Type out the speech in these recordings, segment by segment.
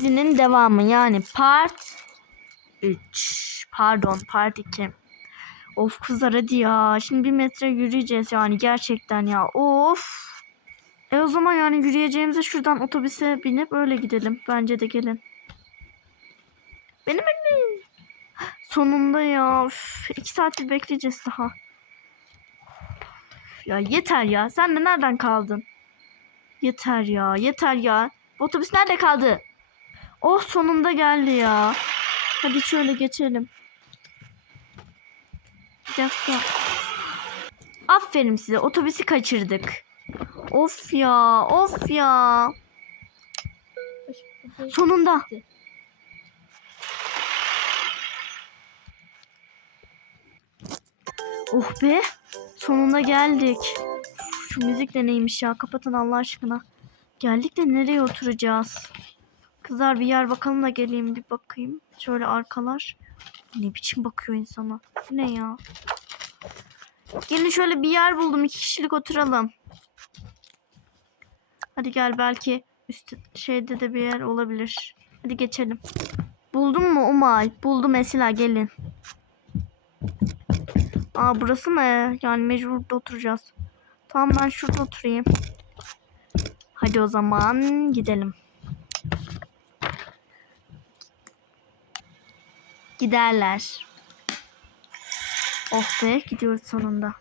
Dizinin devamı yani part 3. Pardon part 2. Of kızlar hadi ya. Şimdi bir metre yürüyeceğiz yani gerçekten ya. Of. E o zaman yani yürüyeceğimize şuradan otobüse binip öyle gidelim. Bence de gelin. Beni bekleyin. Sonunda ya. Üf, iki saattir bekleyeceğiz daha. Ya yeter ya. Sen de nereden kaldın? Yeter ya. Yeter ya. Bu otobüs nerede kaldı? Oh sonunda geldi ya. Hadi şöyle geçelim. Bir dakika. Aferin size. Otobüsü kaçırdık. Of ya. Of ya. Sonunda. Oh be. Sonunda geldik. Şu müzik de neymiş ya? Kapatın Allah aşkına. Geldik de nereye oturacağız? Kızlar bir yer bakalım da geleyim bir bakayım. Şöyle arkalar. Ne biçim bakıyor insana. Ne ya? Gelin şöyle bir yer buldum. iki kişilik oturalım. Hadi gel belki üst şeyde de bir yer olabilir. Hadi geçelim. Buldun mu Umay? Buldum Esila gelin. Aa burası mı? Yani mecbur oturacağız. Tamam ben şurada oturayım. Hadi o zaman gidelim. Giderler. Oh be gidiyoruz sonunda.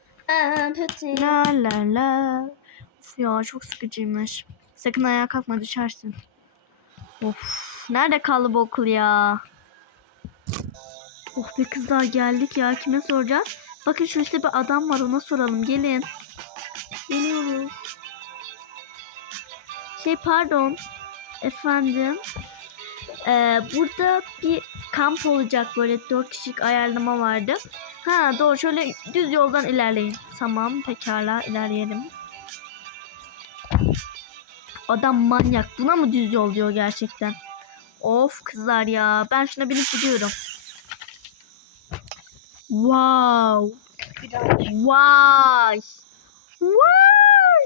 La la la. Of ya çok sıkıcıymış. Sakın ayağa kalkma düşersin. Of nerede kaldı bu okul ya? Oh be kızlar geldik ya kime soracağız? Bakın şurada bir adam var ona soralım gelin. Geliyoruz. Şey pardon. Efendim. Ee, burada bir kamp olacak böyle dört kişilik ayarlama vardı. Ha doğru şöyle düz yoldan ilerleyin. Tamam pekala ilerleyelim. Adam manyak. Buna mı düz yol diyor gerçekten? Of kızlar ya. Ben şuna binip gidiyorum. Wow. Vay. Vay.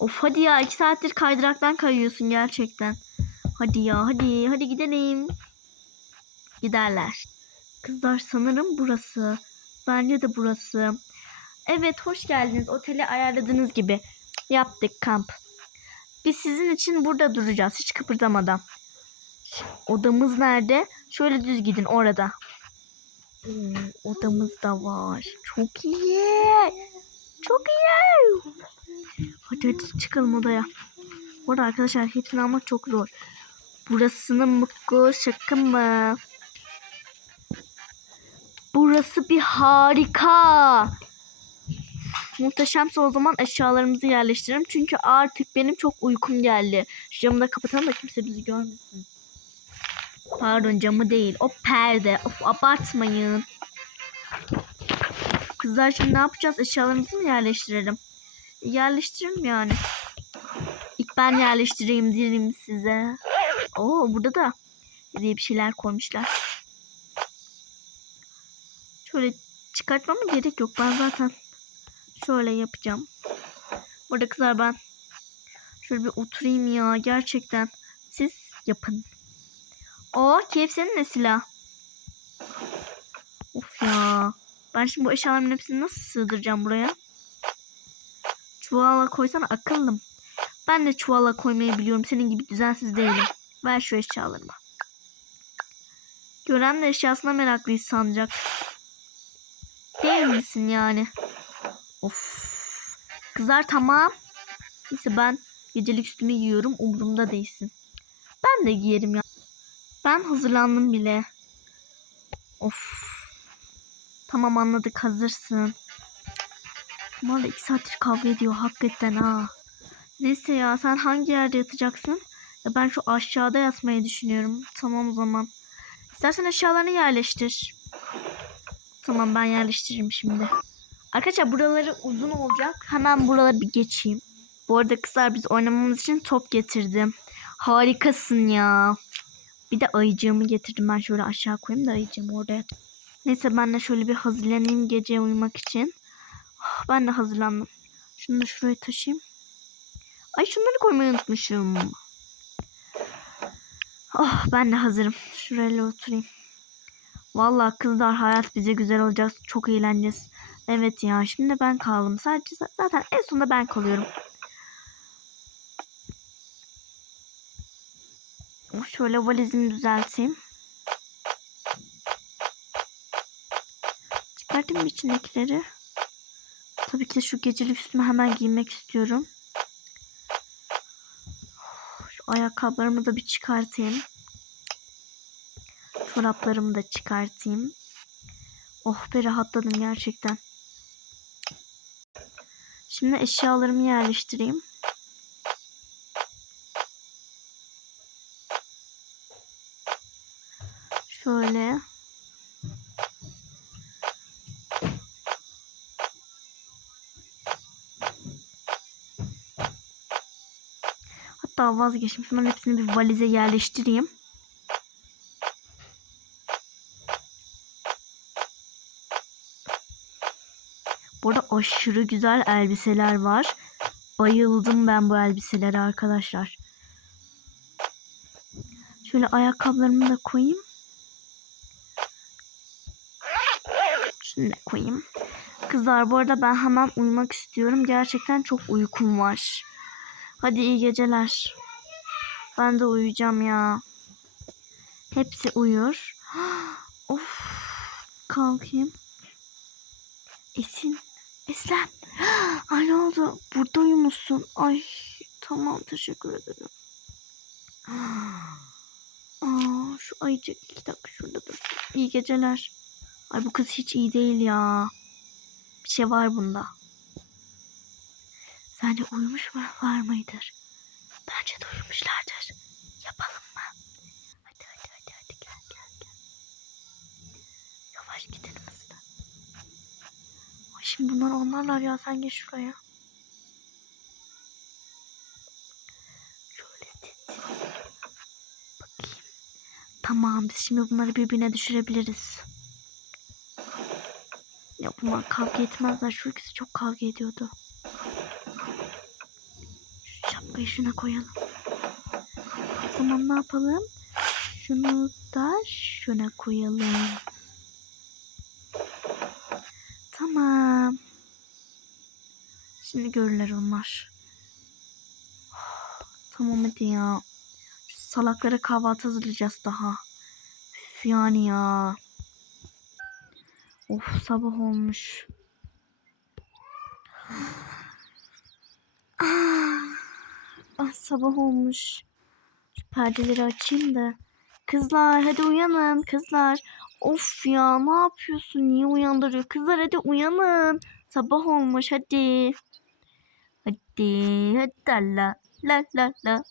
Of hadi ya iki saattir kaydıraktan kayıyorsun gerçekten. Hadi ya hadi hadi gidelim. Giderler. Kızlar sanırım burası. Bence de burası. Evet hoş geldiniz. Oteli ayarladığınız gibi. Yaptık kamp. Biz sizin için burada duracağız hiç kıpırdamadan. Odamız nerede? Şöyle düz gidin orada. Oo, odamız da var. Çok iyi. Çok iyi. Hadi hadi çıkalım odaya. Bu arkadaşlar hepsini almak çok zor. Burasının mutlu şaka mı? Burası bir harika. Muhteşemse o zaman eşyalarımızı yerleştirelim. Çünkü artık benim çok uykum geldi. Şu camı da kapatalım da kimse bizi görmesin. Pardon camı değil. O perde. Of abartmayın. Kızlar şimdi ne yapacağız? Eşyalarımızı mı yerleştirelim? E, Yerleştirelim yani. İlk ben yerleştireyim derim size. Oo burada da diye bir şeyler koymuşlar. Şöyle çıkartmama gerek yok. Ben zaten şöyle yapacağım. Burada kızlar ben şöyle bir oturayım ya. Gerçekten siz yapın. O KFC'nin ne silah? Of ya. Ben şimdi bu eşyaların hepsini nasıl sığdıracağım buraya? Çuvala koysana akıllım. Ben de çuvala koymayı biliyorum. Senin gibi düzensiz değilim. Ver şu eşyalarımı. Gören de eşyasına meraklıyız sanacak. Değil misin yani? Of. Kızlar tamam. Neyse ben gecelik üstümü giyiyorum. Umurumda değilsin. Ben de giyerim ya. Ben hazırlandım bile. Of. Tamam anladık hazırsın. Bunlarla iki saattir kavga ediyor hakikaten ha. Neyse ya sen hangi yerde yatacaksın? Ya ben şu aşağıda yatmayı düşünüyorum. Tamam o zaman. İstersen eşyalarını yerleştir. Tamam ben yerleştiririm şimdi. Arkadaşlar buraları uzun olacak. Hemen buraları bir geçeyim. Bu arada kızlar biz oynamamız için top getirdim. Harikasın ya. Bir de ayıcığımı getirdim. Ben şöyle aşağı koyayım da ayıcığımı orada. Neyse ben de şöyle bir hazırlanayım gece uyumak için. Ah, Ben de hazırlandım. Şunu da şuraya taşıyayım. Ay şunları koymayı unutmuşum. Oh ben de hazırım. Şuraya oturayım. Vallahi kızlar hayat bize güzel olacak. Çok eğleneceğiz. Evet ya şimdi ben kaldım. Sadece zaten en sonunda ben kalıyorum. Şöyle valizimi düzelteyim. Çıkartayım mı içindekileri? Tabii ki de şu gecelik üstümü hemen giymek istiyorum. Şu ayakkabılarımı da bir çıkartayım. Çoraplarımı da çıkartayım. Oh be rahatladım gerçekten. Şimdi eşyalarımı yerleştireyim. Şöyle. Hatta vazgeçtim. Şunların hepsini bir valize yerleştireyim. Burada aşırı güzel elbiseler var. Bayıldım ben bu elbiselere arkadaşlar. Şöyle ayakkabılarımı da koyayım. Şunu da koyayım. Kızlar bu arada ben hemen uyumak istiyorum. Gerçekten çok uykum var. Hadi iyi geceler. Ben de uyuyacağım ya. Hepsi uyur. of. Kalkayım. Esin. Eslem. Ay ne oldu? Burada uyumuşsun. Ay tamam teşekkür ederim. Aa, şu ayıcık iki dakika şurada dur. İyi geceler. Ay bu kız hiç iyi değil ya. Bir şey var bunda. Sence uyumuş mu var mıdır? Bence de uyumuşlardır. Yapalım mı? Hadi hadi hadi hadi gel gel gel. Yavaş gidelim hızlı. Ay şimdi bunlar onlarlar ya sen geç şuraya. Tamam biz şimdi bunları birbirine düşürebiliriz. Ya bunlar kavga etmezler. Şu ikisi çok kavga ediyordu. Şu şapkayı şuna koyalım. O zaman ne yapalım? Şunu da şuna koyalım. Tamam. Şimdi görürler onlar. Tamam hadi ya. Şu salaklara kahvaltı hazırlayacağız daha. Üf, yani ya. Of sabah olmuş. Ah, ah, sabah olmuş. Şu perdeleri açayım da. Kızlar hadi uyanın kızlar. Of ya ne yapıyorsun? Niye uyandırıyor? Kızlar hadi uyanın. Sabah olmuş hadi. Hadi hadi la la la la.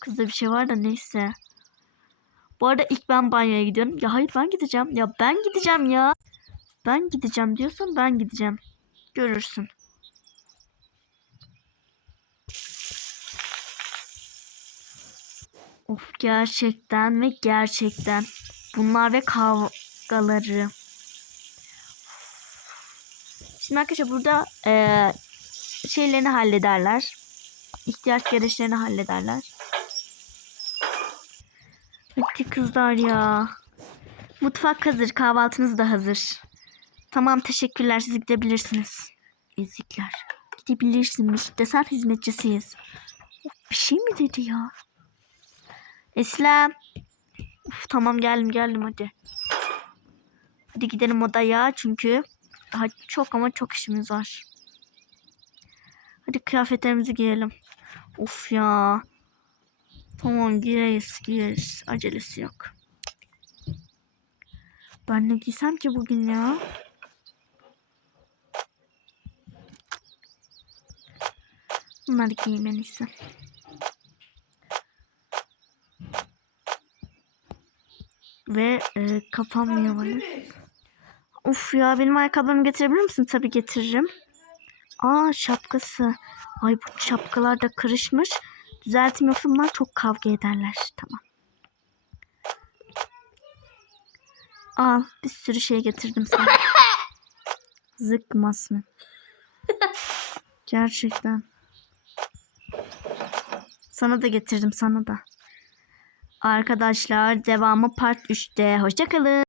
Kızda bir şey var da neyse. Bu arada ilk ben banyoya gidiyorum. Ya hayır ben gideceğim. Ya ben gideceğim ya. Ben gideceğim diyorsan ben gideceğim. Görürsün. Of gerçekten ve gerçekten. Bunlar ve kavgaları. Şimdi arkadaşlar burada eee, şeylerini hallederler. İhtiyaç gereçlerini hallederler. Hadi kızlar ya. Mutfak hazır. Kahvaltınız da hazır. Tamam teşekkürler. Siz gidebilirsiniz. Ezikler. Gidebilirsiniz. Desen hizmetçisiyiz. Bir şey mi dedi ya? Eslem. Uf, tamam geldim geldim hadi. Hadi gidelim odaya çünkü daha çok ama çok işimiz var. Hadi kıyafetlerimizi giyelim. Of ya. Tamam giyeriz giyeriz. Acelesi yok. Ben ne giysem ki bugün ya? Bunları giyeyim en iyisi. Ve e, kapanmıyor valiz. Uf ya benim ayakkabılarımı getirebilir misin? Tabii getiririm. Aa şapkası. Ay bu şapkalar da karışmış. Düzelteyim yoksa bunlar çok kavga ederler. Tamam. Al bir sürü şey getirdim sana. Zıkmaz mı? Gerçekten. Sana da getirdim sana da. Arkadaşlar devamı part 3'te. Hoşçakalın.